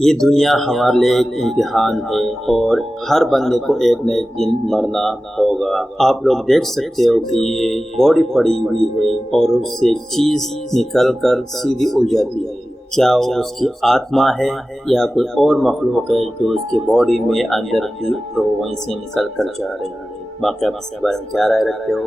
ये दुनिया हमारे लिए एक इम्तिहान है और हर बंदे को एक न एक दिन मरना होगा। आप लोग देख सकते हो कि ये बॉडी पड़ी हुई है और उससे एक चीज निकल कर सीधी उड़ जाती है। क्या वो उसकी आत्मा है या कोई और मखलूक है जो उसके बॉडी में अंदर थी तो वहीं से निकल कर जा रही है। बाकी आप इसके बारे में क्या राय रखते हो?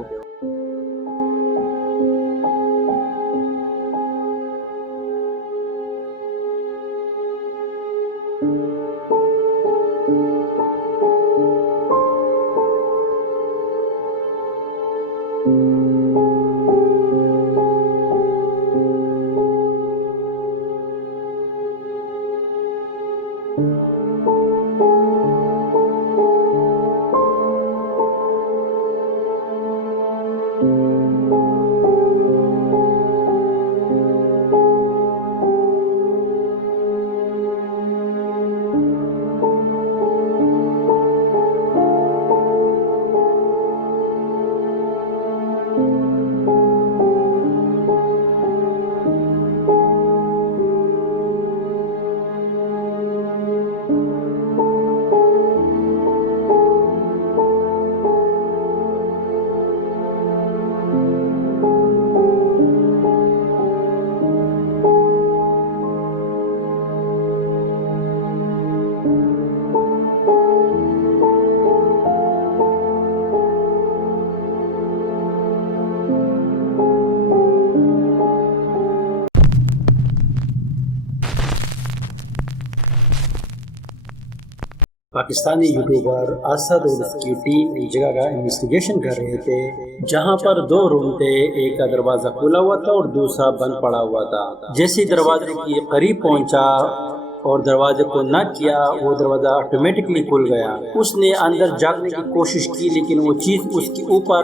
पाकिस्तानी यूट्यूबर असद और उसकी टीम एक जगह का इन्वेस्टिगेशन कर रहे थे जहां पर दो रूम थे। एक का दरवाजा खुला हुआ था और दूसरा बंद पड़ा हुआ था। जैसे दरवाजे के करीब पहुंचा और दरवाजे को नॉक किया, वो दरवाजा ऑटोमेटिकली खुल गया। उसने अंदर जाने की कोशिश की लेकिन वो चीज उसके ऊपर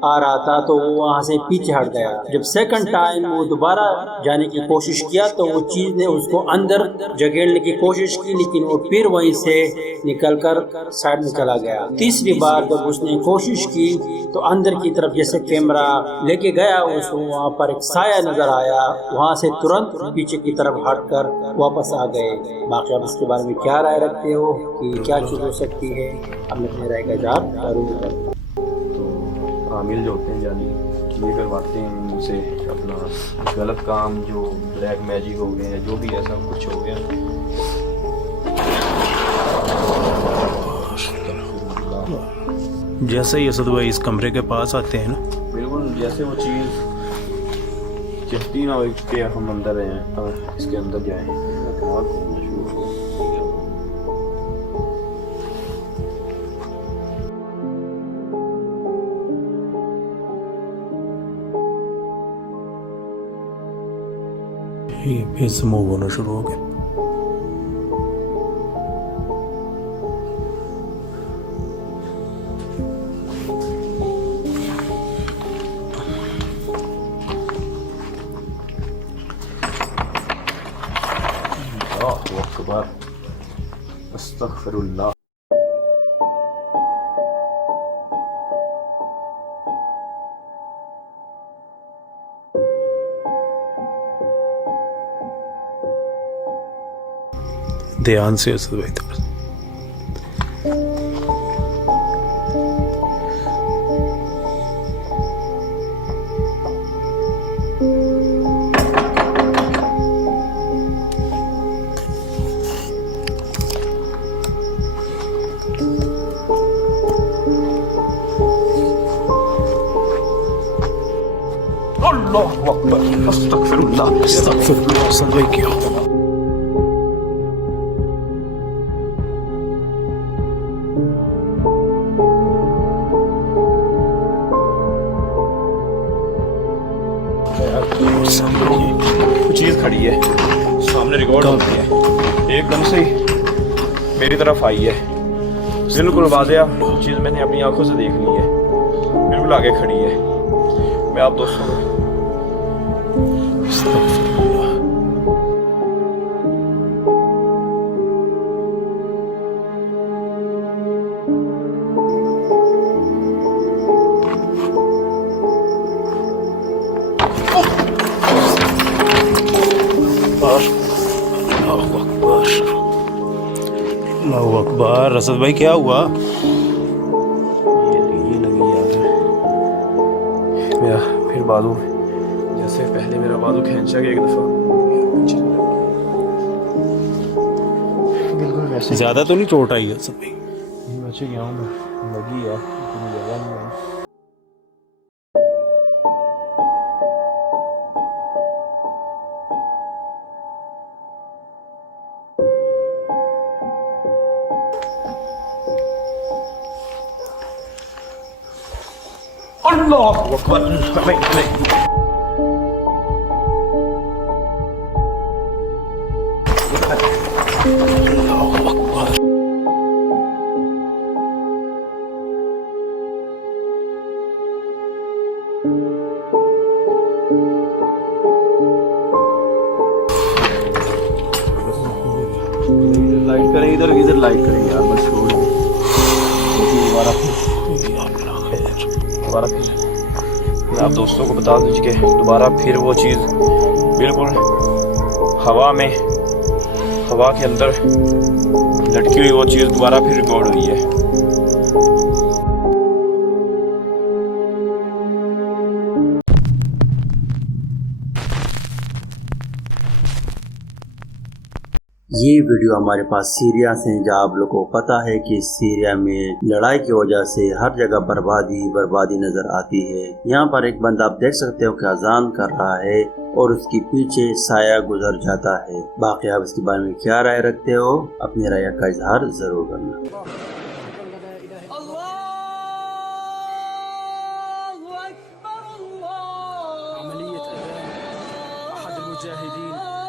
आ रहा था तो वो वहां से पीछे हट गया। जब सेकंड टाइम वो दोबारा जाने की कोशिश किया तो वो चीज ने उसको अंदर जगेड़ने की कोशिश की लेकिन वो फिर वहीं से निकलकर साइड में चला गया। तीसरी बार जब उसने कोशिश की तो अंदर की तरफ जैसे कैमरा लेके गया, उसको वहाँ पर एक साया नजर आया। वहाँ से तुरंत पीछे की तरफ हटकर वापस आ गए। बाकी आप इसके बारे में क्या राय रखते हो कि क्या चीज हो सकती है? हमने अपनी राय का इज़हार जरूर। आमिल जो होते हैं जानी ये करवाते हैं उनसे अपना गलत काम, जो ब्लैक मैजिक हो गए हैं, जो भी ऐसा कुछ हो गया। जैसे ही असद भाई इस कमरे के पास आते हैं ना, बिल्कुल जैसे वो चीज़ चाहती ना कि हम अंदर हैं और इसके अंदर जाएं। ये फेस मूव होना शुरू हो गया। अल्लाहु अकबर, अस्तगफिरुल्लाह। ध्यान से असद भाई थोड़ा। अल्लाहु अकबर, अस्तगफिरुल्लाह, अस्तगफिरुल्लाह। असद भाई क्या चीज़ खड़ी है सामने, रिकॉर्ड हो रही है, एकदम से मेरी तरफ आई है। बिल्कुल वाज़ेह चीज़ मैंने अपनी आंखों से देख ली है, बिल्कुल आगे खड़ी है। मैं आप दोस्तों अल्लाहु अकबर। अल्लाहू अकबर। रसद भाई क्या हुआ? ये लगी यार मेरा फिर बाजू, जैसे पहले मेरा बाजू खींचा गया एक दफ़ा, बिल्कुल वैसे ज्यादा तो नहीं चोट आई है सब भाई? बचे गया हूँ मैं, लगी यार इतनी ज़्यादा नहीं आई। अल्लाह अकबर। नहीं लाइट करें, इधर इधर लाइट करें यार, बस छोड़ दो। दोबारा फिर आप दोस्तों को बता दीजिए कि दोबारा फिर वो चीज़ बिल्कुल हवा में, हवा के अंदर लटकी हुई वो चीज़ दोबारा फिर रिकॉर्ड हुई है। ये वीडियो हमारे पास सीरिया से है, जहाँ आप लोगों को पता है कि सीरिया में लड़ाई की वजह से हर जगह बर्बादी नजर आती है। यहाँ पर एक बंदा आप देख सकते हो कि अजान कर रहा है और उसके पीछे साया गुजर जाता है। बाकी आप इसके बारे में क्या राय रखते हो, अपनी राय का इजहार जरूर करना।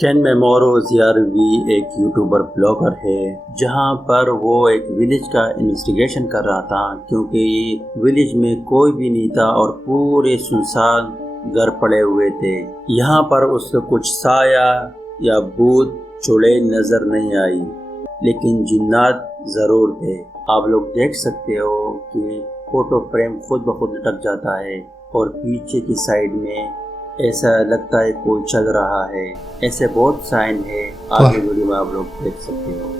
कैन मेमोरो ज़ियारवी एक यूट्यूबर ब्लॉगर है, जहां पर वो एक विलेज का इन्वेस्टिगेशन कर रहा था, क्योंकि विलेज में कोई भी नहीं था और पूरे सुनसान घर पड़े हुए थे। यहाँ पर उसको कुछ साया या भूत चुड़ैल नजर नहीं आई, लेकिन जिन्नात जरूर थे। आप लोग देख सकते हो कि फोटो फ्रेम खुद ब खुद लटक जाता है और पीछे की साइड में ऐसा लगता है कोई चल रहा है। ऐसे बहुत साइन है, आगे वीडियो में आप लोग देख सकते हो।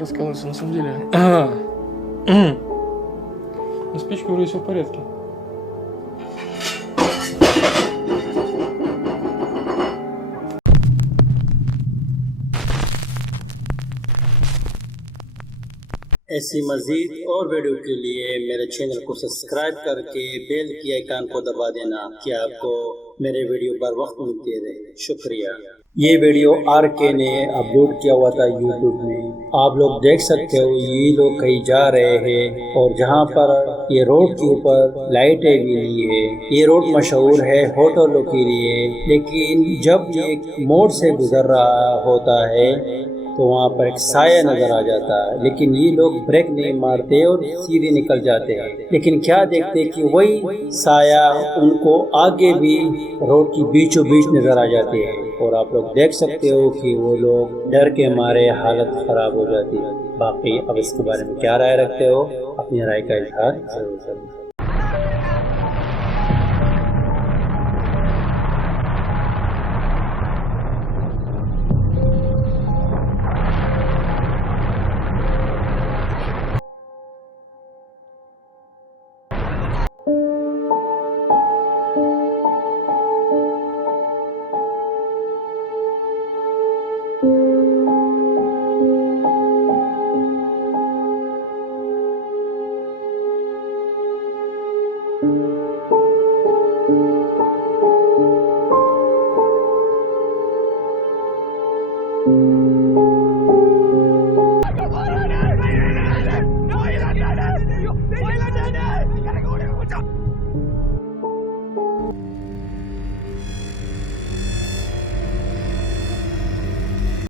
раскололся, на самом деле. На спичку вроде все в порядке. ऐसी मजीद और वीडियो के लिए मेरे चैनल को सब्सक्राइब करके बेल की आइकन को दबा देना कि आपको मेरे वीडियो बर वक्त मिलते रहे। शुक्रिया। ये वीडियो RK ने अपलोड किया हुआ था यूट्यूब में। आप लोग देख सकते हो ये लोग कहीं जा रहे हैं और जहाँ पर ये रोड के ऊपर लाइटें भी नहीं है। ये रोड मशहूर है होटलों के लिए, लेकिन जब ये मोड़ से गुजर रहा होता है तो वहाँ पर एक साया नजर आ जाता है, लेकिन ये लोग ब्रेक नहीं मारते और सीधे निकल जाते हैं। लेकिन क्या देखते कि वही साया उनको आगे भी रोड की बीचों बीच नजर आ जाते हैं। और आप लोग देख सकते हो कि वो लोग डर के मारे हालत खराब हो जाती है। बाकी अब इसके बारे में क्या राय रखते हो, अपनी राय का इजहार जरूर करें।